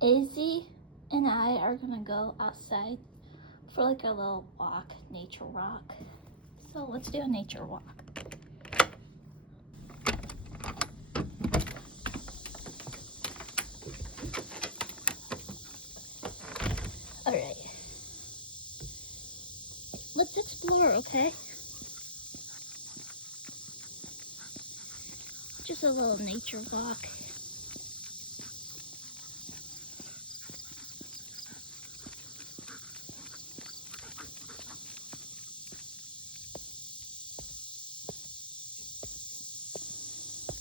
Izzy and I are gonna go outside for like a little walk, nature walk. So let's do a nature walk. All right. Let's explore, okay? Just a little nature walk.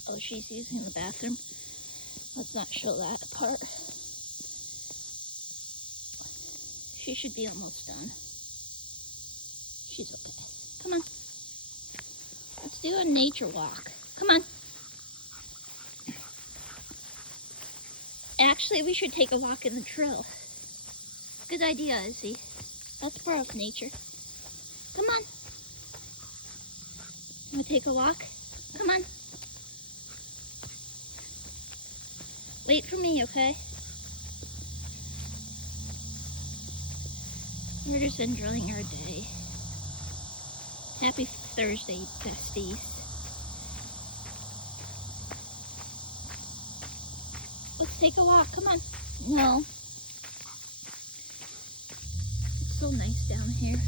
Oh, she's using the bathroom. Let's not show that part. She should be almost done. She's okay. Come on. Let's do a nature walk. Come on. Actually, we should take a walk in the trail. Good idea, Izzy. That's part of nature. Come on. Want to take a walk? Come on. Wait for me, okay? We're just enjoying our day. Happy Thursday, besties. Let's take a walk, come on. No. It's so nice down here.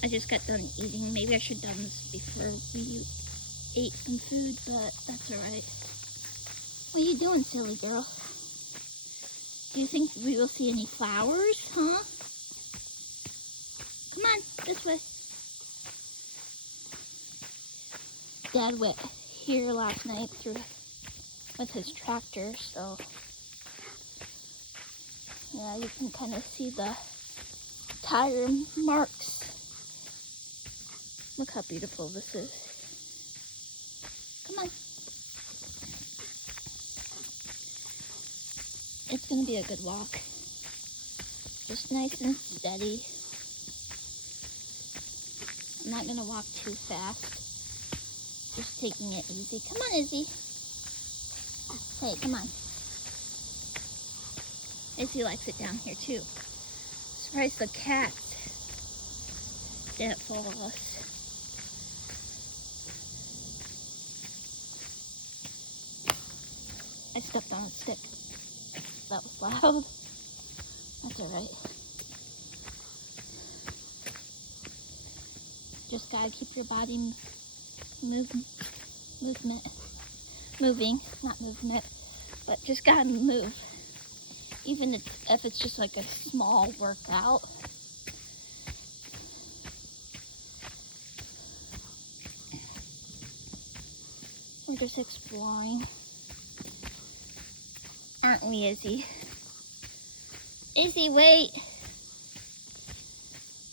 I just got done eating. Maybe I should have done this before we ate some food, but that's alright. What are you doing, silly girl? Do you think we will see any flowers, huh? Come on, this way. Dad went here last night with his tractor, so yeah, you can kind of see the tire marks. Look how beautiful this is. Come on. It's gonna be a good walk. Just nice and steady. I'm not gonna walk too fast. Just taking it easy. Come on, Izzy. Hey, come on. Izzy likes it down here too. Surprised the cat didn't follow us. I stepped on a stick. That was loud. That's alright. Just gotta keep your body moving, not movement, but just gotta move. Even if it's just like a small workout. We're just exploring. Aren't we, Izzy? Izzy, wait!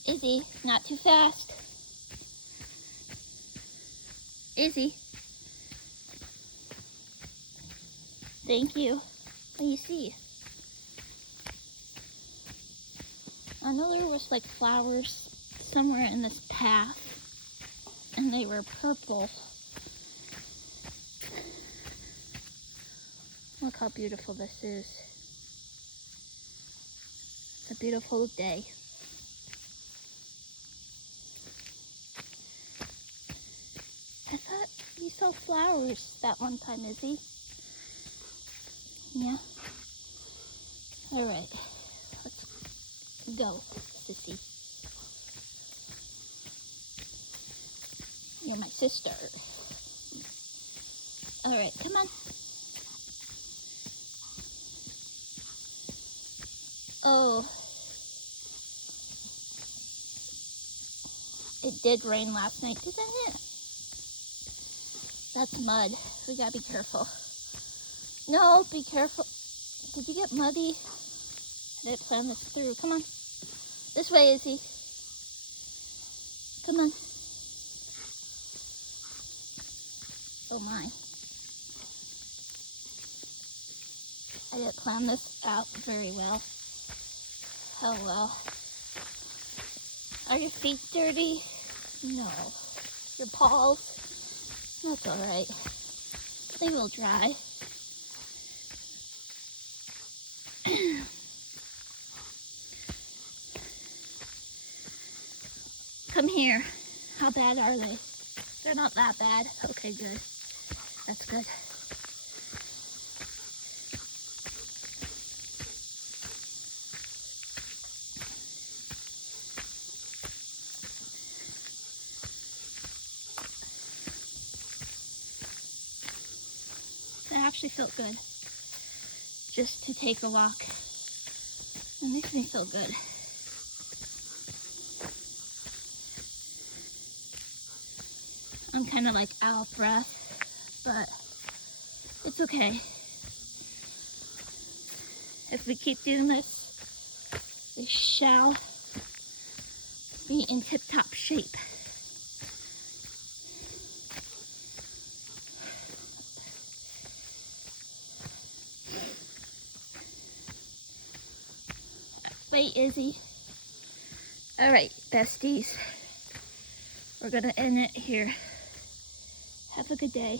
Izzy, not too fast. Izzy. Thank you. What do you see? I know there was like flowers somewhere in this path, and they were purple. Look how beautiful this is. It's a beautiful day. I thought we saw flowers that one time, Izzy. Yeah. Alright. Let's go, sissy. You're my sister. Alright, come on. Oh. It did rain last night, didn't it? That's mud. We gotta be careful. No, be careful. Did you get muddy? I didn't plan this through. Come on. This way, Izzy. Come on. Oh my. I didn't plan this out very well. Oh well. Are your feet dirty? No. Your paws? That's alright. They will dry. Come here. How bad are they? They're not that bad. Okay, good. That's good. It actually felt good just to take a walk. It makes me feel good. I'm kind of like out of breath, but it's okay. If we keep doing this, we shall be in tip-top shape. Wait, Izzy. All right, besties. We're gonna end it here. Have a good day.